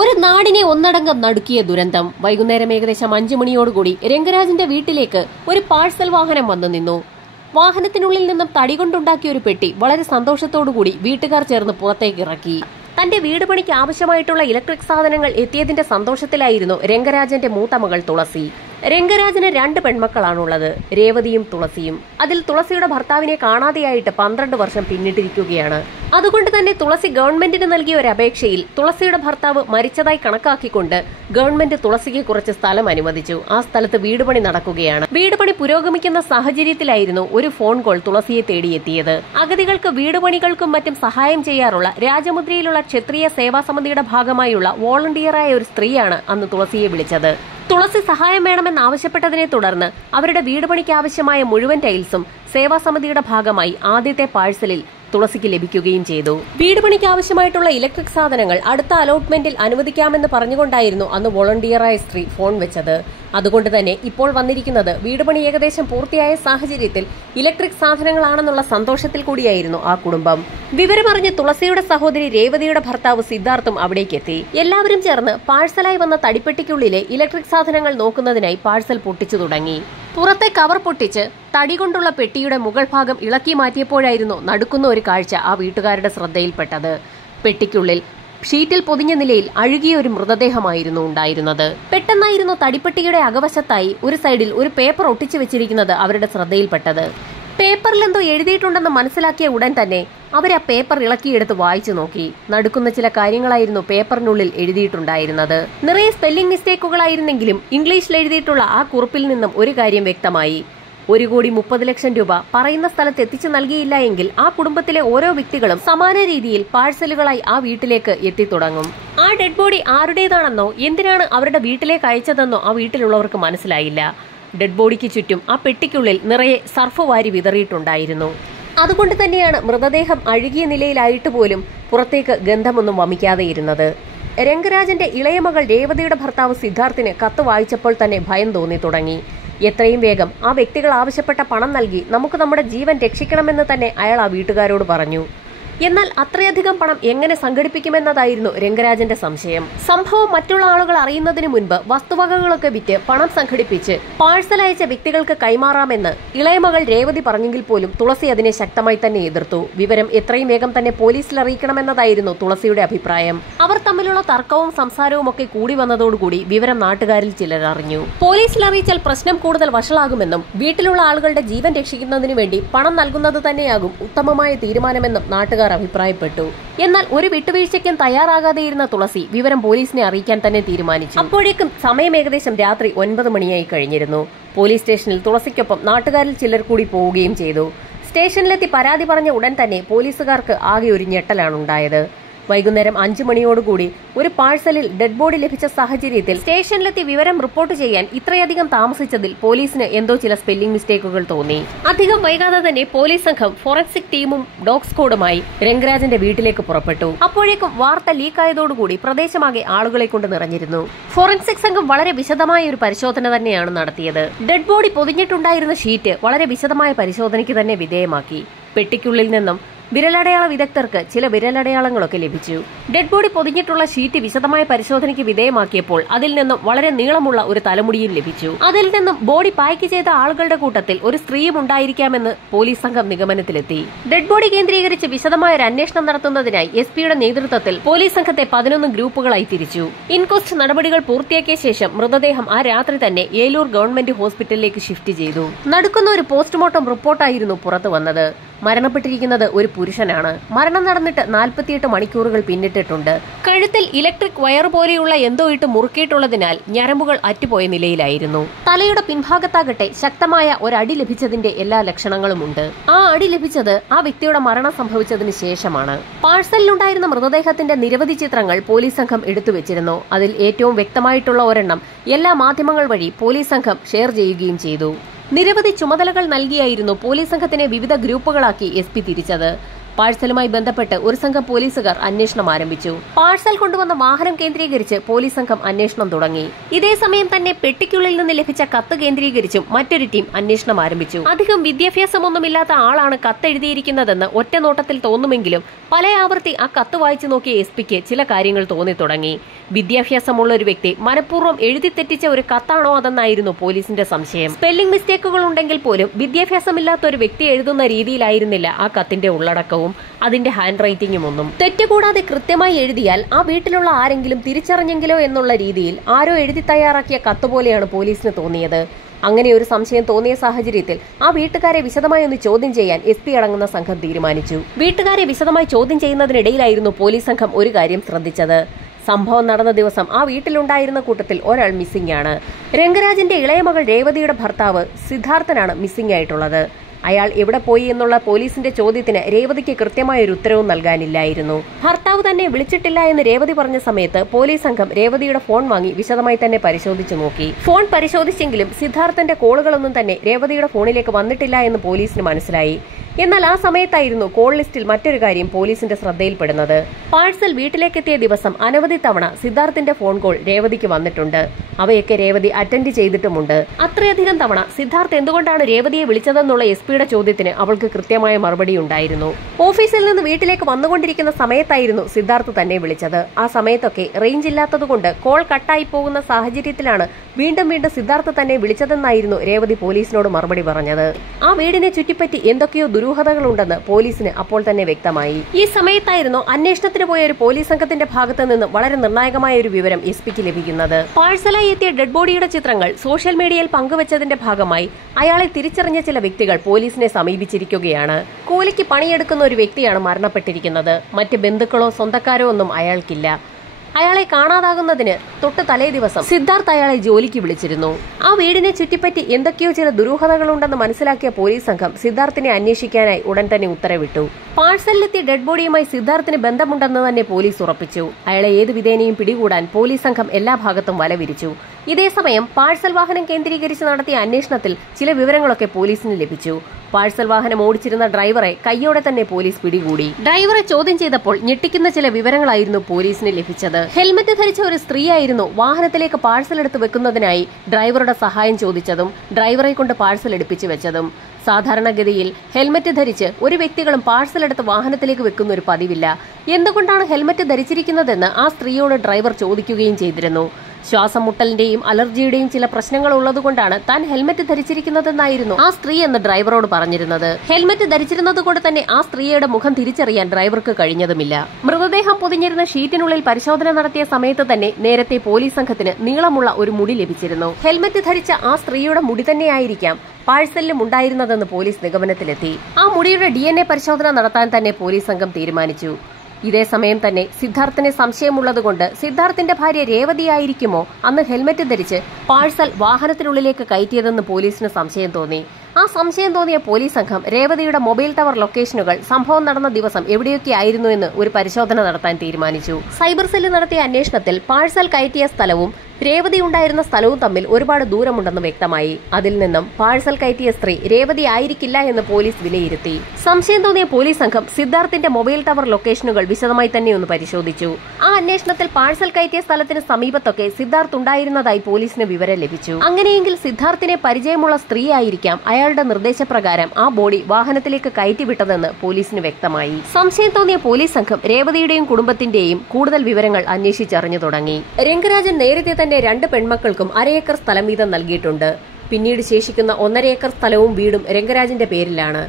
ഒരു നാടിനെ ഒന്നടങ്കം നടുക്കിയ ദുരന്തം. വൈകുന്നേരം ഏകദേശം 5 മണിയോടുകൂടി രംഗരാജിന്റെ വീട്ടിലേക്ക് ഒരു പാഴ്സൽ വാഹനം വന്നു നിന്നു. വാഹനത്തിനുള്ളിൽ നിന്നും തടികൊണ്ടുണ്ടാക്കിയ ഒരു പെട്ടി വളരെ സന്തോഷത്തോടുകൂടി വീട്ടുകാർ ചേർന്ന് പുറത്തേക്ക് ഇറക്കി. തന്റെ വീട് പണിക്ക് ആവശ്യമായിട്ടുള്ള ഇലക്ട്രിക് സാധനങ്ങൾ എത്തിയതിന്റെ സന്തോഷത്തിലായിരുന്നു രംഗരാജന്റെ മൂത്ത മകൾ തുളസി. രംഗരാജന് 2 പെൺമക്കളാണുള്ളത്, രേവതിയും തുളസിയും. അതിൽ തുളസിയുടെ ഭർത്താവിനെ കാണാതെയായിട്ട് 12 വർഷം പിന്നിട്ടിരിക്കുകയാണ്. അതുകൊണ്ട് തന്നെ തുളസി ഗവൺമെന്റിന് നൽകിയ ഒരു അപേക്ഷയിൽ തുളസിയുടെ ഭർത്താവ് മരിച്ചതായി കണക്കാക്കിക്കൊണ്ട് ഗവൺമെന്റ് തുളസിക്ക് കുറച്ച് സ്ഥലം അനുവദിച്ചു. ആ സ്ഥലത്ത് വീട് പണി നടക്കുകയാണ്. വീട് പണി പുരോഗമിക്കുന്ന സാഹചര്യത്തിലായിരുന്നു ഒരു ഫോൺ കോൾ തുളസിയെ തേടിയെത്തിയത്. അഗതികൾക്ക് വീട് പണികൾക്കും മറ്റും സഹായം ചെയ്യാറുള്ള രാജമുദ്രയിലുള്ള ക്ഷത്രിയ സേവാ സമിതിയുടെ ഭാഗമായുള്ള വോളണ്ടിയറായ ഒരു സ്ത്രീയാണ് അന്ന് തുളസിയെ വിളിച്ചത്. തുളസി സഹായം വേണമെന്നാവശ്യപ്പെട്ടതിനെ തുടർന്ന് അവരുടെ വീട് പണിക്ക് ആവശ്യമായ മുഴുവൻ ടൈൽസും സേവാസമിതിയുടെ ഭാഗമായി ആദ്യത്തെ പാഴ്സലിൽ തുളസിക്ക് ലഭിക്കുകയും ചെയ്തു. വീട് പണിക്ക് ആവശ്യമായിട്ടുള്ള ഇലക്ട്രിക് സാധനങ്ങൾ അടുത്ത അലോട്ട്മെന്റിൽ അനുവദിക്കാമെന്ന് പറഞ്ഞുകൊണ്ടായിരുന്നു അന്ന് വോളണ്ടിയറായ സ്ത്രീ ഫോൺ വെച്ചത്. അതുകൊണ്ട് തന്നെ ഇപ്പോൾ വന്നിരിക്കുന്നത് വീട് പണി ഏകദേശം പൂർത്തിയായ സാഹചര്യത്തിൽ ഇലക്ട്രിക് സാധനങ്ങളാണെന്നുള്ള സന്തോഷത്തിൽ കൂടിയായിരുന്നു ആ കുടുംബം. വിവരമറിഞ്ഞ് തുളസിയുടെ സഹോദരി രേവതിയുടെ ഭർത്താവ് സിദ്ധാർത്ഥും അവിടേക്കെത്തി. എല്ലാവരും ചേർന്ന് പാഴ്സലായി വന്ന തടിപ്പെട്ടിക്കുള്ളിലെ ഇലക്ട്രിക് സാധനങ്ങൾ നോക്കുന്നതിനായി പാഴ്സൽ പൊട്ടിച്ചു തുടങ്ങി. പുറത്തെ കവർ പൊട്ടിച്ച് തടി കൊണ്ടുള്ള പെട്ടിയുടെ മുകൾ ഭാഗം ഇളക്കി മാറ്റിയപ്പോഴായിരുന്നു നടുക്കുന്ന ഒരു കാഴ്ച ആ വീട്ടുകാരുടെ ശ്രദ്ധയിൽപ്പെട്ടത്. പെട്ടിക്കുള്ളിൽ ഷീറ്റിൽ പൊതിഞ്ഞ നിലയിൽ അഴുകിയ ഒരു മൃതദേഹമായിരുന്നു ഉണ്ടായിരുന്നത്. പെട്ടെന്നായിരുന്നു തടിപ്പെട്ടിയുടെ അകവശത്തായി ഒരു സൈഡിൽ ഒരു പേപ്പർ ഒട്ടിച്ചു വെച്ചിരിക്കുന്നത് അവരുടെ ശ്രദ്ധയിൽപ്പെട്ടത്. പേപ്പറിൽ എന്തോ എഴുതിയിട്ടുണ്ടെന്ന് മനസ്സിലാക്കിയ ഉടൻ തന്നെ അവർ ആ പേപ്പർ ഇളക്കിയെടുത്ത് വായിച്ചു നോക്കി. നടുക്കുന്ന ചില കാര്യങ്ങളായിരുന്നു പേപ്പറിനുള്ളിൽ എഴുതിയിട്ടുണ്ടായിരുന്നത്. നിറയെ സ്പെല്ലിംഗ് മിസ്റ്റേക്കുകളായിരുന്നെങ്കിലും ഇംഗ്ലീഷിൽ എഴുതിയിട്ടുള്ള ആ കുറിപ്പിൽ നിന്നും ഒരു കാര്യം വ്യക്തമായി. 1,30,00,000 രൂപ പറയുന്ന സ്ഥലത്ത് എത്തിച്ചു നൽകിയില്ല എങ്കിൽ ആ കുടുംബത്തിലെ ഓരോ വ്യക്തികളും സമാന രീതിയിൽ പാഴ്സലുകളായി ആ വീട്ടിലേക്ക് എത്തിത്തുടങ്ങും. ആ ഡെഡ് ബോഡി ആരുടേതാണെന്നോ എന്തിനാണ് അവരുടെ വീട്ടിലേക്ക് അയച്ചതെന്നോ ആ വീട്ടിലുള്ളവർക്ക് മനസ്സിലായില്ല. ഡെഡ് ബോഡിക്ക് ചുറ്റും ആ പെട്ടിക്കുള്ളിൽ നിറയെ സർഫ് വാരി വിതറിയിട്ടുണ്ടായിരുന്നു. അതുകൊണ്ട് തന്നെയാണ് മൃതദേഹം അഴുകിയ നിലയിലായിട്ട് പോലും പുറത്തേക്ക് ഗന്ധമൊന്നും വമിക്കാതെയിരുന്നത്. രംഗരാജന്റെ ഇളയ മകൾ രേവതിയുടെ ഭർത്താവ് സിദ്ധാർത്ഥിന് കത്ത് വായിച്ചപ്പോൾ തന്നെ ഭയം തോന്നി തുടങ്ങി. എത്രയും വേഗം ആ വ്യക്തികൾ ആവശ്യപ്പെട്ട പണം നൽകി നമുക്ക് നമ്മുടെ ജീവൻ രക്ഷിക്കണമെന്ന് തന്നെ അയാൾ ആ വീട്ടുകാരോട് പറഞ്ഞു. എന്നാൽ അത്രയധികം പണം എങ്ങനെ സംഘടിപ്പിക്കുമെന്നതായിരുന്നു രംഗരാജന്റെ സംശയം. സംഭവം മറ്റുള്ള ആളുകൾ അറിയുന്നതിന് മുൻപ് വസ്തുവകകളൊക്കെ വിറ്റ് പണം സംഘടിപ്പിച്ച് പാഴ്സൽ അയച്ച വ്യക്തികൾക്ക് കൈമാറാമെന്ന് ഇളയമകൾ രേവതി പറഞ്ഞെങ്കിൽ പോലും തുളസി അതിനെ ശക്തമായി തന്നെ എതിർത്തു. വിവരം എത്രയും വേഗം തന്നെ പോലീസിൽ അറിയിക്കണമെന്നതായിരുന്നു തുളസിയുടെ അഭിപ്രായം. അവർ തമ്മിലുള്ള തർക്കവും സംസാരവും ഒക്കെ കൂടി വന്നതോടുകൂടി വിവരം നാട്ടുകാരിൽ ചിലർ അറിഞ്ഞു. പോലീസിൽ അറിയിച്ചാൽ പ്രശ്നം കൂടുതൽ വഷളാകുമെന്നും വീട്ടിലുള്ള ആളുകളുടെ ജീവൻ രക്ഷിക്കുന്നതിന് വേണ്ടി പണം നൽകുന്നത് തന്നെയാകും ഉത്തമമായ തീരുമാനമെന്നും നാട്ടുകാർ അഭിപ്രായപ്പെട്ടു. എന്നാൽ ഒരു വിട്ടുവീഴ്ചയ്ക്കും തയ്യാറാകാതെയിരുന്ന തുളസി വിവരം പോലീസിനെ അറിയിക്കാൻ തന്നെ തീരുമാനിച്ചു. അപ്പോഴേക്കും സമയം ഏകദേശം രാത്രി 9 മണിയായി കഴിഞ്ഞിരുന്നു. പോലീസ് സ്റ്റേഷനിൽ തുളസിക്കൊപ്പം നാട്ടുകാരിൽ ചിലർ കൂടി പോവുകയും ചെയ്തു. സ്റ്റേഷനിലെത്തി പരാതി പറഞ്ഞ ഉടൻ തന്നെ പോലീസുകാർക്ക് ആകെ ഒരു ഞെട്ടലാണ് ഉണ്ടായത്. വൈകുന്നേരം 5 മണിയോടുകൂടി ഒരു പാഴ്സലിൽ ഡെഡ് ബോഡി ലഭിച്ച സാഹചര്യത്തിൽ സ്റ്റേഷനിലെത്തി വിവരം റിപ്പോർട്ട് ചെയ്യാൻ ഇത്രയധികം താമസിച്ചതിൽ പോലീസിന് എന്തോ ചില സ്പെല്ലിംഗ് മിസ്റ്റേക്കുകൾ തോന്നി. അധികം വൈകാതെ തന്നെ പോലീസ് സംഘം ഫോറൻസിക് ടീമും ഡോഗ് സ്ക്വാഡുമായി രംഗരാജന്റെ വീട്ടിലേക്ക് പുറപ്പെട്ടു. അപ്പോഴേക്കും വാർത്ത ലീക്കായതോടുകൂടി പ്രദേശമാകെ ആളുകളെ കൊണ്ട് നിറഞ്ഞിരുന്നു. ഫോറൻസിക് സംഘം വളരെ വിശദമായ ഒരു പരിശോധന തന്നെയാണ് നടത്തിയത്. ഡെഡ് ബോഡി പൊതിഞ്ഞിട്ടുണ്ടായിരുന്ന ഷീറ്റ് വളരെ വിശദമായ പരിശോധനയ്ക്ക് തന്നെ വിധേയമാക്കി. പെട്ടിക്കുള്ളിൽ നിന്നും വിരലടയാള വിദഗ്ധർക്ക് ചില വിരലടയാളങ്ങളൊക്കെ ലഭിച്ചു. ഡെഡ് ബോഡി പൊതിഞ്ഞിട്ടുള്ള ഷീറ്റ് വിശദമായ പരിശോധനയ്ക്ക് വിധേയമാക്കിയപ്പോൾ അതിൽ നിന്നും വളരെ നീളമുള്ള ഒരു തലമുടിയും ലഭിച്ചു. അതിൽ നിന്നും ബോഡി പായ്ക്ക് ചെയ്ത ആളുകളുടെ കൂട്ടത്തിൽ ഒരു സ്ത്രീയും ഉണ്ടായിരിക്കാമെന്ന് പോലീസ് സംഘം നിഗമനത്തിലെത്തി. ഡെഡ് ബോഡി കേന്ദ്രീകരിച്ച് വിശദമായ ഒരു അന്വേഷണം നടത്തുന്നതിനായി എസ്പിയുടെ നേതൃത്വത്തിൽ പോലീസ് സംഘത്തെ 11 ഗ്രൂപ്പുകളായി തിരിച്ചു. ഇൻക്വസ്റ്റ് നടപടികൾ പൂർത്തിയാക്കിയ ശേഷം മൃതദേഹം ആ രാത്രി തന്നെ ഏലൂർ ഗവൺമെന്റ് ഹോസ്പിറ്റലിലേക്ക് ഷിഫ്റ്റ് ചെയ്തു. നടക്കുന്ന ഒരു പോസ്റ്റ്മോർട്ടം റിപ്പോർട്ടായിരുന്നു പുറത്തു വന്നത്. മരണപ്പെട്ടിരിക്കുന്നത് ഒരു പുരുഷനാണ്. മരണം നടന്നിട്ട് 48 മണിക്കൂറുകൾ പിന്നിട്ടിട്ടുണ്ട്. കഴുത്തിൽ ഇലക്ട്രിക് വയർ പോലെയുള്ള എന്തോ ഇട്ട് മുറുക്കിയിട്ടുള്ളതിനാൽ ഞരമ്പുകൾ അറ്റുപോയ നിലയിലായിരുന്നു. തലയുടെ പിൻഭാഗത്താകട്ടെ ശക്തമായ ഒരടി ലഭിച്ചതിന്റെ എല്ലാ ലക്ഷണങ്ങളുമുണ്ട്. ആ അടി ലഭിച്ചത് ആ വ്യക്തിയുടെ മരണം സംഭവിച്ചതിന് ശേഷമാണ്. പാഴ്സലിലുണ്ടായിരുന്ന മൃതദേഹത്തിന്റെ നിരവധി ചിത്രങ്ങൾ പോലീസ് സംഘം എടുത്തുവെച്ചിരുന്നു. അതിൽ ഏറ്റവും വ്യക്തമായിട്ടുള്ള ഒരെണ്ണം എല്ലാ മാധ്യമങ്ങൾ വഴി പോലീസ് സംഘം ഷെയർ ചെയ്യുകയും ചെയ്തു. നിരവധി ചുമതലകൾ നൽകിയായിരുന്നു പോലീസ് സംഘത്തിനെ വിവിധ ഗ്രൂപ്പുകളാക്കി SP തിരിച്ചത്. പാഴ്സലുമായി ബന്ധപ്പെട്ട് ഒരു സംഘം പോലീസുകാർ അന്വേഷണം ആരംഭിച്ചു. പാഴ്സൽ കൊണ്ടുവന്ന വാഹനം കേന്ദ്രീകരിച്ച് പോലീസ് സംഘം അന്വേഷണം തുടങ്ങി. ഇതേസമയം തന്നെ പെട്ടിക്കുള്ളിൽ നിന്ന് ലഭിച്ച കത്ത് കേന്ദ്രീകരിച്ചും മറ്റൊരു ടീം അന്വേഷണം ആരംഭിച്ചു. അധികം വിദ്യാഭ്യാസമൊന്നുമില്ലാത്ത ആളാണ് കത്തെഴുതിയിരിക്കുന്നതെന്ന് ഒറ്റ നോട്ടത്തിൽ തോന്നുമെങ്കിലും പല ആവർത്തി ആ കത്ത് വായിച്ചു നോക്കിയ SP-ക്ക് ചില കാര്യങ്ങൾ തോന്നി തുടങ്ങി. വിദ്യാഭ്യാസമുള്ള ഒരു വ്യക്തി മനഃപൂർവ്വം എഴുതി തെറ്റിച്ച ഒരു കത്താണോ അതെന്നായിരുന്നു പോലീസിന്റെ സംശയം. സ്പെല്ലിംഗ് മിസ്റ്റേക്കുകൾ ഉണ്ടെങ്കിൽ പോലും വിദ്യാഭ്യാസമില്ലാത്ത ഒരു വ്യക്തി എഴുതുന്ന രീതിയിലായിരുന്നില്ല ആ കത്തിന്റെ ഉള്ളടക്കവും അതിന്റെ ഹാൻഡ് റൈറ്റിംഗും ഒന്നും. തെറ്റുകൂടാതെ കൃത്യമായി എഴുതിയാൽ ആ വീട്ടിലുള്ള ആരെങ്കിലും തിരിച്ചറിഞ്ഞെങ്കിലോ എന്നുള്ള രീതിയിൽ ആരോ എഴുതി തയ്യാറാക്കിയ കത്ത് പോലെയാണ് പോലീസിന് തോന്നിയത്. അങ്ങനെ ഒരു സംശയം തോന്നിയ സാഹചര്യത്തിൽ ആ വീട്ടുകാരെ വിശദമായി ഒന്ന് ചോദ്യം ചെയ്യാൻ SP അടങ്ങുന്ന സംഘം തീരുമാനിച്ചു. വീട്ടുകാരെ വിശദമായി ചോദ്യം ചെയ്യുന്നതിനിടയിലായിരുന്നു പോലീസ് സംഘം ഒരു കാര്യം ശ്രദ്ധിച്ചത്. സംഭവം നടന്ന ദിവസം ആ വീട്ടിലുണ്ടായിരുന്ന കൂട്ടത്തിൽ ഒരാൾ മിസ്സിംഗ് ആണ്. രംഗരാജിന്റെ ഇളയ മകൾ രേവതിയുടെ ഭർത്താവ് സിദ്ധാർത്ഥനാണ് മിസ്സിംഗ് ആയിട്ടുള്ളത്. അയാൾ എവിടെ പോയി എന്നുള്ള പോലീസിന്റെ ചോദ്യത്തിന് രേവതിക്ക് കൃത്യമായ ഒരു ഉത്തരവും നൽകാനില്ലായിരുന്നു. ഭർത്താവ് തന്നെ വിളിച്ചിട്ടില്ല എന്ന് രേവതി പറഞ്ഞ സമയത്ത് പോലീസ് സംഘം രേവതിയുടെ ഫോൺ വാങ്ങി വിശദമായി തന്നെ പരിശോധിച്ചു നോക്കി. ഫോൺ പരിശോധിച്ചെങ്കിലും സിദ്ധാർത്ഥന്റെ കോളുകളൊന്നും തന്നെ രേവതിയുടെ ഫോണിലേക്ക് വന്നിട്ടില്ല എന്ന് പോലീസിന് മനസ്സിലായി. എന്നാൽ ആ സമയത്തായിരുന്നു കോൾ ലിസ്റ്റിൽ മറ്റൊരു കാര്യം പോലീസിന്റെ ശ്രദ്ധയിൽപ്പെടുന്നത്. പാഴ്സൽ വീട്ടിലേക്കെത്തിയ ദിവസം അനവധി തവണ സിദ്ധാർത്ഥിന്റെ ഫോൺ കോൾ രേവതിക്ക് വന്നിട്ടുണ്ട്. അവയൊക്കെ രേവതി അറ്റൻഡ് ചെയ്തിട്ടുമുണ്ട്. അത്രയധികം തവണ സിദ്ധാർത്ഥ് എന്തുകൊണ്ടാണ് രേവതിയെ വിളിച്ചതെന്നുള്ള SP-യുടെ ചോദ്യത്തിന് അവൾക്ക് കൃത്യമായ മറുപടി ഉണ്ടായിരുന്നു. ഓഫീസിൽ നിന്ന് വീട്ടിലേക്ക് വന്നുകൊണ്ടിരിക്കുന്ന സമയത്തായിരുന്നു സിദ്ധാർത്ഥ് തന്നെ വിളിച്ചത്. ആ സമയത്തൊക്കെ റേഞ്ച് ഇല്ലാത്തതുകൊണ്ട് കോൾ കട്ടായി പോകുന്ന സാഹചര്യത്തിലാണ് വീണ്ടും വീണ്ടും സിദ്ധാർത്ഥ് തന്നെ വിളിച്ചതെന്നായിരുന്നു രേവതി പോലീസിനോട് മറുപടി പറഞ്ഞത്. ആ വീടിനെ ചുറ്റിപ്പറ്റി എന്തൊക്കെയോ ദുരൂഹതകളുണ്ടെന്ന് പോലീസിന് അപ്പോൾ തന്നെ വ്യക്തമായി. ഈ സമയത്തായിരുന്നു അന്വേഷണത്തിന് പോയ ഒരു പോലീസ് സംഘത്തിന്റെ ഭാഗത്ത് നിന്ന് വളരെ നിർണായകമായ ഒരു വിവരം SP-ക്ക് ലഭിക്കുന്നത്. പാഴ്സലായി എത്തിയ ഡെഡ് ബോഡിയുടെ ചിത്രങ്ങൾ സോഷ്യൽ മീഡിയയിൽ പങ്കുവച്ചതിന്റെ ഭാഗമായി അയാളെ തിരിച്ചറിഞ്ഞ ചില വ്യക്തികൾ പോലീസിനെ സമീപിച്ചിരിക്കുകയാണ്. കൂലിക്ക് പണിയെടുക്കുന്ന ഒരു വ്യക്തിയാണ് മരണപ്പെട്ടിരിക്കുന്നത്. മറ്റ് ബന്ധുക്കളോ സ്വന്തക്കാരോ ഒന്നും അയാൾക്കില്ല. അയാളെ കാണാതാകുന്നതിന് തൊട്ട് തലേ ദിവസം സിദ്ധാർത്ഥ് അയാളെ ജോലിക്ക് വിളിച്ചിരുന്നു. ആ വീടിനെ ചുറ്റിപ്പറ്റി എന്തൊക്കെയോ ചില ദുരൂഹതകളുണ്ടെന്ന് മനസ്സിലാക്കിയ പോലീസ് സംഘം സിദ്ധാർത്ഥിനെ അന്വേഷിക്കാനായി ഉടൻ തന്നെ ഉത്തരവിട്ടു. പാഴ്സലിലെത്തിയ ഡെഡ് ബോഡിയുമായി സിദ്ധാർത്ഥിന് ബന്ധമുണ്ടെന്ന് തന്നെ പോലീസ് ഉറപ്പിച്ചു. അയാളെ ഏത് വിധേനയും പിടികൂടാൻ പോലീസ് സംഘം എല്ലാ ഭാഗത്തും വല വിരിച്ചു. ഇതേസമയം പാഴ്സൽ വാഹനം കേന്ദ്രീകരിച്ച് നടത്തിയ അന്വേഷണത്തിൽ ചില വിവരങ്ങളൊക്കെ പോലീസിന് ലഭിച്ചു. പാഴ്സൽ വാഹനം ഓടിച്ചിരുന്ന ഡ്രൈവറെ കയ്യോടെ തന്നെ പോലീസ് പിടികൂടി. ഡ്രൈവറെ ചോദ്യം ചെയ്തപ്പോൾ ഞെട്ടിക്കുന്ന ചില വിവരങ്ങളായിരുന്നു പോലീസിന് ലഭിച്ചത്. ഹെൽമറ്റ് ധരിച്ച ഒരു സ്ത്രീയായിരുന്നു വാഹനത്തിലേക്ക് പാഴ്സൽ എടുത്ത് വെക്കുന്നതിനായി ഡ്രൈവറുടെ സഹായം ചോദിച്ചതും ഡ്രൈവറെ കൊണ്ട് പാഴ്സൽ എടുപ്പിച്ചു വെച്ചതും. സാധാരണഗതിയിൽ ഹെൽമറ്റ് ധരിച്ച് ഒരു വ്യക്തികളും പാഴ്സൽ എടുത്ത് വാഹനത്തിലേക്ക് വെക്കുന്ന ഒരു പതിവില്ല. എന്തുകൊണ്ടാണ് ഹെൽമറ്റ് ധരിച്ചിരിക്കുന്നതെന്ന് ആ സ്ത്രീയോട് ഡ്രൈവർ ചോദിക്കുകയും ചെയ്തിരുന്നു. ശ്വാസം മുട്ടലിന്റെയും അലർജിയുടെയും ചില പ്രശ്നങ്ങൾ ഉള്ളതുകൊണ്ടാണ് താൻ ഹെൽമറ്റ് ധരിച്ചിരിക്കുന്നതെന്നായിരുന്നു ആ സ്ത്രീ എന്ന് ഡ്രൈവറോട് പറഞ്ഞിരുന്നത്. ഹെൽമറ്റ് ധരിച്ചിരുന്നത് കൊണ്ട് തന്നെ ആ സ്ത്രീയുടെ മുഖം തിരിച്ചറിയാൻ ഡ്രൈവർക്ക് കഴിഞ്ഞതുമില്ല. മൃതദേഹം പൊതിഞ്ഞിരുന്ന ഷീറ്റിനുള്ളിൽ പരിശോധന നടത്തിയ സമയത്ത് തന്നെ നേരത്തെ പോലീസ് സംഘത്തിന് നീളമുള്ള ഒരു മുടി ലഭിച്ചിരുന്നു. ഹെൽമറ്റ് ധരിച്ച ആ സ്ത്രീയുടെ മുടി തന്നെയായിരിക്കാം പാഴ്സലിലും ഉണ്ടായിരുന്നതെന്ന് പോലീസ് നിഗമനത്തിലെത്തി. ആ മുടിയുടെ DNA പരിശോധന നടത്താൻ തന്നെ പോലീസ് സംഘം തീരുമാനിച്ചു. ഇതേസമയം തന്നെ സിദ്ധാർത്ഥിന് സംശയമുള്ളതുകൊണ്ട് സിദ്ധാർത്ഥിന്റെ ഭാര്യ രേവതിയായിരിക്കുമോ അന്ന് ഹെൽമറ്റ് ധരിച്ച് പാഴ്സൽ വാഹനത്തിനുള്ളിലേക്ക് കയറ്റിയതെന്ന് പോലീസിന് സംശയം തോന്നി. ആ സംശയം തോന്നിയ പോലീസ് സംഘം രേവതിയുടെ മൊബൈൽ ടവർ ലൊക്കേഷനുകൾ സംഭവം നടന്ന ദിവസം എവിടെയൊക്കെ ആയിരുന്നു എന്ന് ഒരു പരിശോധന നടത്താൻ തീരുമാനിച്ചു. സൈബർ സെല്ല് നടത്തിയ അന്വേഷണത്തിൽ പാഴ്സൽ കയറ്റിയ സ്ഥലവും രേവതി ഉണ്ടായിരുന്ന സ്ഥലവും തമ്മിൽ ഒരുപാട് ദൂരമുണ്ടെന്ന് വ്യക്തമായി. അതിൽ നിന്നും പാഴ്സൽ കയറ്റിയ സ്ത്രീ രേവതി ആയിരിക്കില്ല എന്ന് പോലീസ് വിലയിരുത്തി. സംശയം തോന്നിയ പോലീസ് സംഘം സിദ്ധാർത്ഥിന്റെ മൊബൈൽ ടവർ ലൊക്കേഷനുകൾ വിശദമായി തന്നെ ഒന്ന് പരിശോധിച്ചു. ആ അന്വേഷണത്തിൽ പാഴ്സൽ കയറ്റിയ സ്ഥലത്തിന് സമീപത്തൊക്കെ സിദ്ധാർത്ഥ് ഉണ്ടായിരുന്നതായി പോലീസിന് വിവരം ലഭിച്ചു. അങ്ങനെയെങ്കിൽ സിദ്ധാർത്ഥിനെ പരിചയമുള്ള സ്ത്രീ ആയിരിക്കാം അയാളുടെ നിർദ്ദേശപ്രകാരം ആ ബോഡി വാഹനത്തിലേക്ക് കയറ്റിവിട്ടതെന്ന് പോലീസിന് വ്യക്തമായി. സംശയം തോന്നിയ പോലീസ് സംഘം രേവതിയുടെയും കുടുംബത്തിന്റെയും കൂടുതൽ വിവരങ്ങൾ അന്വേഷിച്ചറിഞ്ഞു തുടങ്ങി. രംഗരാജൻ നേരത്തെ തന്നെ 2 പെൺമക്കൾക്കും 1/2 ഏക്കർ സ്ഥലം വീതം നൽകിയിട്ടുണ്ട്. പിന്നീട് ശേഷിക്കുന്ന 1.5 ഏക്കർ സ്ഥലവും വീടും രംഗരാജന്റെ പേരിലാണ്.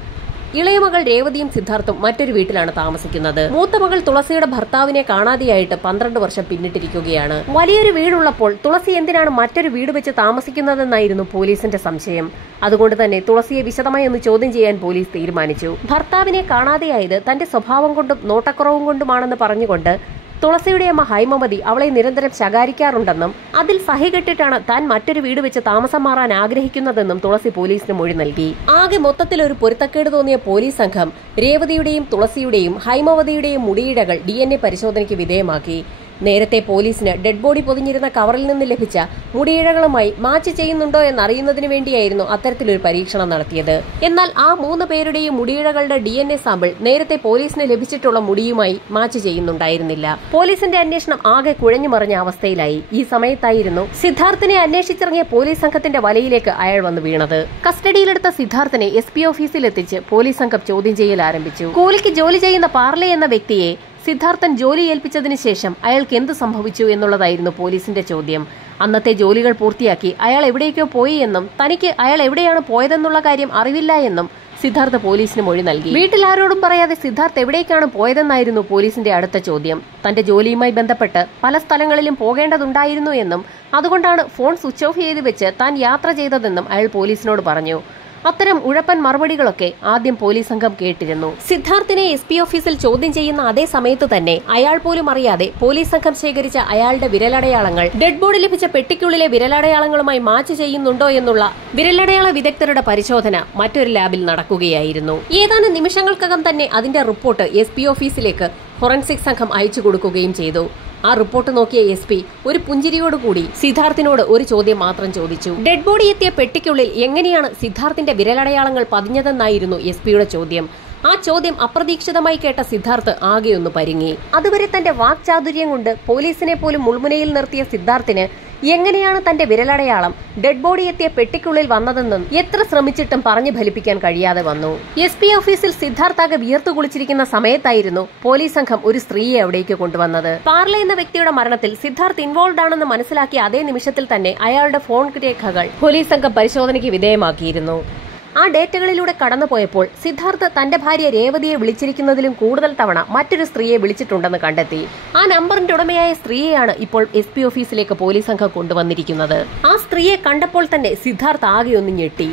ഇളയ മകൾ രേവതിയും സിദ്ധാർത്ഥും മറ്റൊരു വീട്ടിലാണ് താമസിക്കുന്നത്. മൂത്ത മകൾ തുളസിയുടെ ഭർത്താവിനെ കാണാതെയായിട്ട് 12 വർഷം പിന്നിട്ടിരിക്കുകയാണ്. വലിയൊരു വീടുള്ളപ്പോൾ തുളസി എന്തിനാണ് മറ്റൊരു വീട് വെച്ച് താമസിക്കുന്നതെന്നായിരുന്നു പോലീസിന്റെ സംശയം. അതുകൊണ്ട് തന്നെ തുളസിയെ വിശദമായി ഒന്ന് ചോദ്യം ചെയ്യാൻ പോലീസ് തീരുമാനിച്ചു. ഭർത്താവിനെ കാണാതെയായത് തന്റെ സ്വഭാവം കൊണ്ടും നോട്ടക്കുറവും കൊണ്ടുമാണെന്ന് പറഞ്ഞുകൊണ്ട് തുളസിയുടെ അമ്മ ഹൈമവതി അവളെ നിരന്തരം ശകാരിക്കാറുണ്ടെന്നും അതിൽ സഹികെട്ടിട്ടാണ് താൻ മറ്റൊരു വീട് വെച്ച് താമസം മാറാൻ ആഗ്രഹിക്കുന്നതെന്നും തുളസി പോലീസിന് മൊഴി നൽകി. ആകെ മൊത്തത്തിൽ ഒരു പൊരുത്തക്കേട് തോന്നിയ പോലീസ് സംഘം രേവതിയുടെയും തുളസിയുടെയും ഹൈമവതിയുടെയും മുടിയിഴകൾ DNA പരിശോധനയ്ക്ക് വിധേയമാക്കി. നേരത്തെ പോലീസിന് ഡെഡ് ബോഡി പൊതിഞ്ഞിരുന്ന കവറിൽ നിന്ന് ലഭിച്ച മുടിയിഴകളുമായി മാച്ച് ചെയ്യുന്നുണ്ടോ എന്നറിയുന്നതിന് വേണ്ടിയായിരുന്നു അത്തരത്തിലൊരു പരീക്ഷണം നടത്തിയത്. എന്നാൽ ആ 3 പേരുടെയും മുടിയിഴകളുടെ DNA സാമ്പിൾ നേരത്തെ പോലീസിന് ലഭിച്ചിട്ടുള്ള മുടിയുമായി മാച്ച് ചെയ്യുന്നുണ്ടായിരുന്നില്ല. പോലീസിന്റെ അന്വേഷണം ആകെ കുഴഞ്ഞു മറിഞ്ഞ അവസ്ഥയിലായി. ഈ സമയത്തായിരുന്നു സിദ്ധാർത്ഥിനെ അന്വേഷിച്ചിറങ്ങിയ പോലീസ് സംഘത്തിന്റെ വലയിലേക്ക് അയാൾ വന്നു വീണത്. കസ്റ്റഡിയിലെടുത്ത സിദ്ധാർത്ഥിനെ SP ഓഫീസിലെത്തിച്ച് പോലീസ് സംഘം ചോദ്യം ചെയ്യൽ ആരംഭിച്ചു. കൂലിക്ക് ജോലി ചെയ്യുന്ന പാർലെ എന്ന വ്യക്തിയെ സിദ്ധാർത്ഥൻ ജോലി ഏൽപ്പിച്ചതിന് ശേഷം അയാൾക്ക് എന്ത് സംഭവിച്ചു എന്നുള്ളതായിരുന്നു പോലീസിന്റെ ചോദ്യം. അന്നത്തെ ജോലികൾ പൂർത്തിയാക്കി അയാൾ എവിടേക്കോ പോയി എന്നും തനിക്ക് അയാൾ എവിടെയാണ് പോയതെന്നുള്ള കാര്യം അറിവില്ല എന്നും സിദ്ധാർത്ഥ് പോലീസിന് മൊഴി നൽകി. വീട്ടിൽ ആരോടും പറയാതെ സിദ്ധാർത്ഥ് എവിടേക്കാണ് പോയതെന്നായിരുന്നു പോലീസിന്റെ അടുത്ത ചോദ്യം. തന്റെ ജോലിയുമായി ബന്ധപ്പെട്ട് പല സ്ഥലങ്ങളിലും പോകേണ്ടതുണ്ടായിരുന്നു എന്നും അതുകൊണ്ടാണ് ഫോൺ സ്വിച്ച് ഓഫ് ചെയ്ത് വെച്ച് താൻ യാത്ര ചെയ്തതെന്നും അയാൾ പോലീസിനോട് പറഞ്ഞു. അത്തരം ഉഴപ്പൻ മറുപടികളൊക്കെ ആദ്യം പോലീസ് സംഘം കേട്ടിരുന്നു. സിദ്ധാർത്ഥിനെ SP ഓഫീസിൽ ചോദ്യം ചെയ്യുന്ന അതേ സമയത്ത് തന്നെ അയാൾ പോലും അറിയാതെ പോലീസ് സംഘം ശേഖരിച്ച അയാളുടെ വിരലടയാളങ്ങൾ ഡെഡ് ബോഡി ലഭിച്ച പെട്ടിക്കുള്ളിലെ വിരലടയാളങ്ങളുമായി മാച്ച് ചെയ്യുന്നുണ്ടോ എന്നുള്ള വിരലടയാള വിദഗ്ധരുടെ പരിശോധന മറ്റൊരു ലാബിൽ നടക്കുകയായിരുന്നു. ഏതാനും നിമിഷങ്ങൾക്കകം തന്നെ അതിന്റെ റിപ്പോർട്ട് SP ഓഫീസിലേക്ക് ഫോറൻസിക് സംഘം അയച്ചു കൊടുക്കുകയും ചെയ്തു. ആ റിപ്പോർട്ട് നോക്കിയ SP ഒരു പുഞ്ചിരിയോടുകൂടി സിദ്ധാർത്ഥിനോട് ഒരു ചോദ്യം മാത്രം ചോദിച്ചു. ഡെഡ് ബോഡി എത്തിയ പെട്ടിക്കുള്ളിൽ എങ്ങനെയാണ് സിദ്ധാർത്ഥിന്റെ വിരലടയാളങ്ങൾ പതിഞ്ഞതെന്നായിരുന്നു SP-യുടെ ചോദ്യം. ആ ചോദ്യം അപ്രതീക്ഷിതമായി കേട്ട സിദ്ധാർത്ഥ് ആകെയൊന്ന് പരിങ്ങി. അതുവരെ തന്റെ വാക്ചാതുര്യം കൊണ്ട് പോലീസിനെ പോലും മുൾമുനയിൽ നിർത്തിയ സിദ്ധാർത്ഥിന് എങ്ങനെയാണ് തന്റെ വിരലടയാളം ഡെഡ് ബോഡി എത്തിയ പെട്ടിക്കുള്ളിൽ വന്നതെന്നും എത്ര ശ്രമിച്ചിട്ടും പറഞ്ഞു ഫലിപ്പിക്കാൻ കഴിയാതെ വന്നു. SP ഓഫീസിൽ സിദ്ധാർത്ഥാകെ വിയർത്തു കുളിച്ചിരിക്കുന്ന സമയത്തായിരുന്നു പോലീസ് സംഘം ഒരു സ്ത്രീയെ അവിടേക്ക് കൊണ്ടുവന്നത്. പാർലെ എന്ന വ്യക്തിയുടെ മരണത്തിൽ സിദ്ധാർത്ഥ് ഇൻവോൾവ് ആണെന്ന് മനസ്സിലാക്കിയ അതേ നിമിഷത്തിൽ തന്നെ അയാളുടെ ഫോൺ രേഖകൾ പോലീസ് സംഘം പരിശോധനയ്ക്ക് വിധേയമാക്കിയിരുന്നു. ആ ഡേറ്റകളിലൂടെ കടന്നുപോയപ്പോൾ സിദ്ധാർത്ഥ് തന്റെ ഭാര്യ രേവതിയെ വിളിച്ചിരിക്കുന്നതിലും കൂടുതൽ തവണ മറ്റൊരു സ്ത്രീയെ വിളിച്ചിട്ടുണ്ടെന്ന് കണ്ടെത്തി. ആ നമ്പറിന്റെ ഉടമയായ സ്ത്രീയെയാണ് ഇപ്പോൾ SP ഓഫീസിലേക്ക് പോലീസ് സംഘം കൊണ്ടുവന്നിരിക്കുന്നത്. ആ സ്ത്രീയെ കണ്ടപ്പോൾ തന്നെ സിദ്ധാർത്ഥ് ആകെ ഒന്ന് ഞെട്ടി.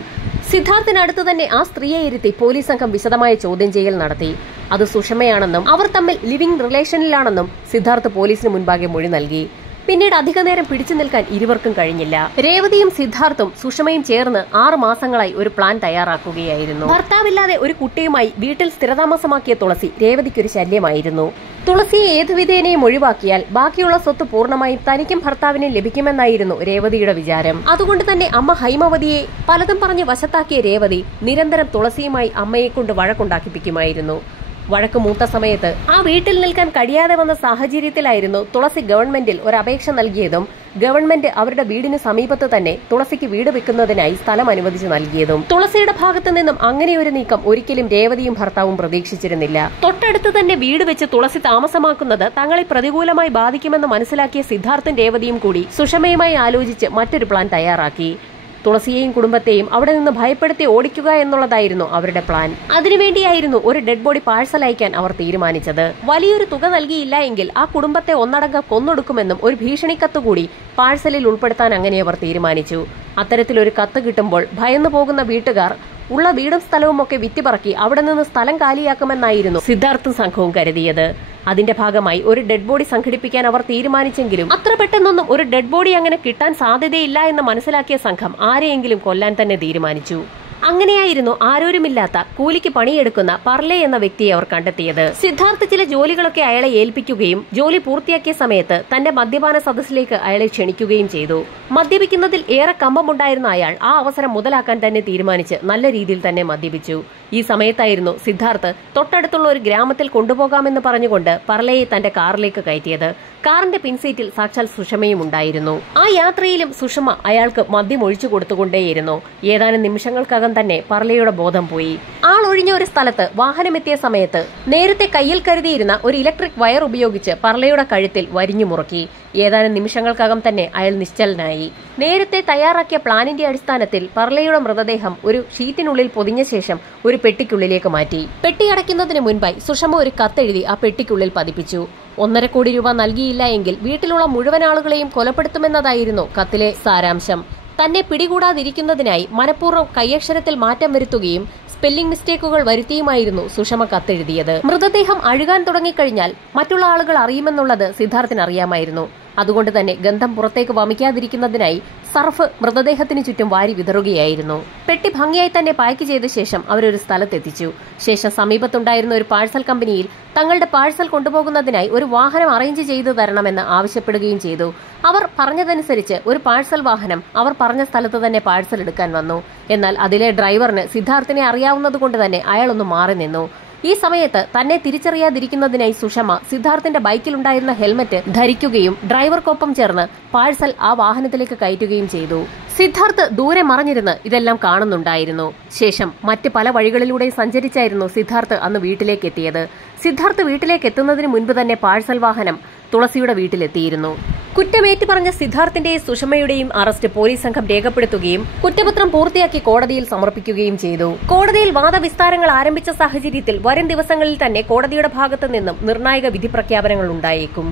സിദ്ധാർത്ഥിനടുത്ത് തന്നെ ആ സ്ത്രീയെ ഇരുത്തി പോലീസ് സംഘം വിശദമായ ചോദ്യം ചെയ്യൽ നടത്തി. അത് സുഷമയാണെന്നും അവർ തമ്മിൽ ലിവിംഗ് റിലേഷനിലാണെന്നും സിദ്ധാർത്ഥ് പോലീസിന് മുൻപാകെ മൊഴി നൽകി. പിന്നീട് അധിക നേരം പിടിച്ചു നിൽക്കാൻ ഇരുവർക്കും കഴിഞ്ഞില്ല. രേവതിയും സിദ്ധാർത്ഥും സുഷമയും ചേർന്ന് 6 മാസങ്ങളായി ഒരു പ്ലാൻ തയ്യാറാക്കുകയായിരുന്നു. ഭർത്താവില്ലാതെ ഒരു കുട്ടിയുമായി വീട്ടിൽ സ്ഥിരതാമസമാക്കിയ തുളസി രേവതിക്കൊരു ശല്യമായിരുന്നു. തുളസിയെ ഏതുവിധേനയും ഒഴിവാക്കിയാൽ ബാക്കിയുള്ള സ്വത്ത് പൂർണ്ണമായും തനിക്കും ഭർത്താവിനും ലഭിക്കുമെന്നായിരുന്നു രേവതിയുടെ വിചാരം. അതുകൊണ്ട് തന്നെ അമ്മ ഹൈമവതിയെ പലതും പറഞ്ഞ് വശത്താക്കിയ രേവതി നിരന്തരം തുളസിയുമായി അമ്മയെക്കൊണ്ട് വഴക്കുണ്ടാക്കിപ്പിക്കുമായിരുന്നു. വഴക്ക് മൂത്ത സമയത്ത് ആ വീട്ടിൽ നിൽക്കാൻ കഴിയാതെ വന്ന സാഹചര്യത്തിലായിരുന്നു തുളസി ഗവൺമെന്റിൽ ഒരു അപേക്ഷ നൽകിയതും ഗവൺമെന്റ് അവരുടെ വീടിന് സമീപത്ത് തന്നെ തുളസിക്ക് വീട് വെക്കുന്നതിനായി സ്ഥലം അനുവദിച്ചു നൽകിയതും. തുളസിയുടെ ഭാഗത്തു നിന്നും അങ്ങനെയൊരു നീക്കം ഒരിക്കലും രേവതിയും ഭർത്താവും പ്രതീക്ഷിച്ചിരുന്നില്ല. തൊട്ടടുത്ത് തന്നെ വീട് വെച്ച് തുളസി താമസമാക്കുന്നത് തങ്ങളെ പ്രതികൂലമായി ബാധിക്കുമെന്ന് മനസ്സിലാക്കിയ സിദ്ധാർത്ഥും രേവതിയും കൂടി സുഷമയുമായി ആലോചിച്ച് മറ്റൊരു പ്ലാൻ തയ്യാറാക്കി. തുളസിയെയും കുടുംബത്തെയും അവിടെ നിന്ന് ഭയപ്പെടുത്തി ഓടിക്കുക എന്നുള്ളതായിരുന്നു അവരുടെ പ്ലാൻ. അതിനുവേണ്ടിയായിരുന്നു ഒരു ഡെഡ് ബോഡി പാഴ്സൽ അയക്കാൻ അവർ തീരുമാനിച്ചത്. വലിയൊരു തുക നൽകിയില്ല എങ്കിൽ ആ കുടുംബത്തെ ഒന്നടങ്കം കൊന്നൊടുക്കുമെന്നും ഒരു ഭീഷണിക്കത്ത് കൂടി പാഴ്സലിൽ ഉൾപ്പെടുത്താൻ അങ്ങനെ അവർ തീരുമാനിച്ചു. അത്തരത്തിലൊരു കത്ത് കിട്ടുമ്പോൾ ഭയന്നു പോകുന്ന വീട്ടുകാർ ഉള്ള വീടും സ്ഥലവും ഒക്കെ വിറ്റുപറക്കി അവിടെ നിന്ന് സ്ഥലം കാലിയാക്കുമെന്നായിരുന്നു സിദ്ധാർത്ഥും സംഘവും കരുതിയത്. അതിന്റെ ഭാഗമായി ഒരു ഡെഡ് ബോഡി സംഘടിപ്പിക്കാൻ അവർ തീരുമാനിച്ചെങ്കിലും അത്ര പെട്ടെന്നൊന്നും ഒരു ഡെഡ് ബോഡി അങ്ങനെ കിട്ടാൻ സാധ്യതയില്ല എന്ന് മനസ്സിലാക്കിയ സംഘം ആരെയെങ്കിലും കൊല്ലാൻ തന്നെ തീരുമാനിച്ചു. അങ്ങനെയായിരുന്നു ആരോരുമില്ലാത്ത കൂലിക്ക് പണിയെടുക്കുന്ന പർലെ എന്ന വ്യക്തിയെ അവർ കണ്ടെത്തിയത്. സിദ്ധാർത്ഥ് ചില ജോലികളൊക്കെ അയാളെ ഏൽപ്പിക്കുകയും ജോലി പൂർത്തിയാക്കിയ സമയത്ത് തന്റെ മദ്യപാന സദസ്സിലേക്ക് അയാളെ ക്ഷണിക്കുകയും ചെയ്തു. മദ്യപിക്കുന്നതിൽ ഏറെ കമ്പമുണ്ടായിരുന്ന അയാൾ ആ അവസരം മുതലാക്കാൻ തന്നെ തീരുമാനിച്ച് നല്ല രീതിയിൽ തന്നെ മദ്യപിച്ചു. ഈ സമയത്തായിരുന്നു സിദ്ധാർത്ഥ് തൊട്ടടുത്തുള്ള ഒരു ഗ്രാമത്തിൽ കൊണ്ടുപോകാമെന്ന് പറഞ്ഞുകൊണ്ട് പർലയെ തന്റെ കാറിലേക്ക് കയറ്റിയത്. കാറിന്റെ പിൻസീറ്റിൽ സാക്ഷാൽ സുഷമയും ഉണ്ടായിരുന്നു. ആ യാത്രയിലും സുഷമ അയാൾക്ക് മദ്യം ഒഴിച്ചു കൊടുത്തുകൊണ്ടേയിരുന്നു. ഏതാനും നിമിഷങ്ങൾക്കകം തന്നെ പർലയുടെ ബോധം പോയി. ആളൊഴിഞ്ഞ ഒരു സ്ഥലത്ത് വാഹനമെത്തിയ സമയത്ത് നേരത്തെ കയ്യിൽ കരുതിയിരുന്ന ഒരു ഇലക്ട്രിക് വയർ ഉപയോഗിച്ച് പർലയുടെ കഴുത്തിൽ വരിഞ്ഞു മുറുക്കി. ഏതാനും നിമിഷങ്ങൾക്കകം തന്നെ അയാൾ നിശ്ചലനായി. നേരത്തെ തയ്യാറാക്കിയ പ്ലാനിന്റെ അടിസ്ഥാനത്തിൽ പർലയുടെ മൃതദേഹം ഒരു ഷീറ്റിനുള്ളിൽ പൊതിഞ്ഞ ശേഷം ഒരു പെട്ടിക്കുള്ളിലേക്ക് മാറ്റി. പെട്ടി അടയ്ക്കുന്നതിന് മുൻപായി സുഷമ ഒരു കത്തെഴുതി ആ പെട്ടിക്കുള്ളിൽ പതിപ്പിച്ചു. 1.5 കോടി രൂപ നൽകിയില്ല എങ്കിൽ വീട്ടിലുള്ള മുഴുവൻ ആളുകളെയും കൊലപ്പെടുത്തുമെന്നതായിരുന്നു കത്തിലെ സാരാംശം. തന്നെ പിടികൂടാതിരിക്കുന്നതിനായി മനഃപൂർവ്വം കയ്യക്ഷരത്തിൽ മാറ്റം വരുത്തുകയും സ്പെല്ലിംഗ് മിസ്റ്റേക്കുകൾ വരുത്തിയുമായിരുന്നു സുഷമ കത്തെഴുതിയത്. മൃതദേഹം അഴുകാൻ തുടങ്ങിക്കഴിഞ്ഞാൽ മറ്റുള്ള ആളുകൾ അറിയുമെന്നുള്ളത് സിദ്ധാർത്ഥിന് അറിയാമായിരുന്നു. അതുകൊണ്ട് തന്നെ ഗന്ധം പുറത്തേക്ക് വമിക്കാതിരിക്കുന്നതിനായി സർഫ് മൃതദേഹത്തിന് ചുറ്റും വാരി വിതറുകയായിരുന്നു. പെട്ടി ഭംഗിയായി തന്നെ പാക്ക് ചെയ്ത ശേഷം അവരൊരു സ്ഥലത്തെത്തിച്ചു. ശേഷം സമീപത്തുണ്ടായിരുന്ന ഒരു പാഴ്സൽ കമ്പനിയിൽ തങ്ങളുടെ പാഴ്സൽ കൊണ്ടുപോകുന്നതിനായി ഒരു വാഹനം അറേഞ്ച് ചെയ്തു തരണമെന്ന് ആവശ്യപ്പെടുകയും ചെയ്തു. അവർ പറഞ്ഞതനുസരിച്ച് ഒരു പാഴ്സൽ വാഹനം അവർ പറഞ്ഞ സ്ഥലത്ത് തന്നെ പാഴ്സൽ എടുക്കാൻ വന്നു. എന്നാൽ അതിലെ ഡ്രൈവറിന് സിദ്ധാർത്ഥിനെ അറിയാവുന്നതുകൊണ്ട് തന്നെ അയാളൊന്ന് മാറി നിന്നു. ഈ സമയത്ത് തന്നെ തിരിച്ചറിയാതിരിക്കുന്നതിനായി സുഷമ സിദ്ധാർത്ഥിന്റെ ബൈക്കിലുണ്ടായിരുന്ന ഹെൽമറ്റ് ധരിക്കുകയും ഡ്രൈവർക്കൊപ്പം ചേർന്ന് പാഴ്സൽ ആ വാഹനത്തിലേക്ക് കയറ്റുകയും ചെയ്തു. സിദ്ധാർത്ഥ് ദൂരെ മറഞ്ഞിരുന്ന് ഇതെല്ലാം കാണുന്നുണ്ടായിരുന്നു. ശേഷം മറ്റ് പല വഴികളിലൂടെ സഞ്ചരിച്ചായിരുന്നു സിദ്ധാർത്ഥ് അന്ന് വീട്ടിലേക്ക് എത്തിയത്. സിദ്ധാർത്ഥ് വീട്ടിലേക്ക് എത്തുന്നതിന് മുൻപ് തന്നെ പാഴ്സൽ വാഹനം തുളസിയുടെ വീട്ടിലെത്തിയിരുന്നു. കുറ്റമേറ്റു പറഞ്ഞ സിദ്ധാർത്ഥിന്റെയും സുഷമയുടെയും അറസ്റ്റ് പോലീസ് സംഘം രേഖപ്പെടുത്തുകയും കുറ്റപത്രം പൂർത്തിയാക്കി കോടതിയിൽ സമർപ്പിക്കുകയും ചെയ്തു. കോടതിയിൽ വാദവിസ്താരങ്ങൾ ആരംഭിച്ച സാഹചര്യത്തിൽ വരും ദിവസങ്ങളിൽ തന്നെ കോടതിയുടെ ഭാഗത്തു നിന്നും നിർണായക വിധി പ്രഖ്യാപനങ്ങൾ ഉണ്ടായേക്കും.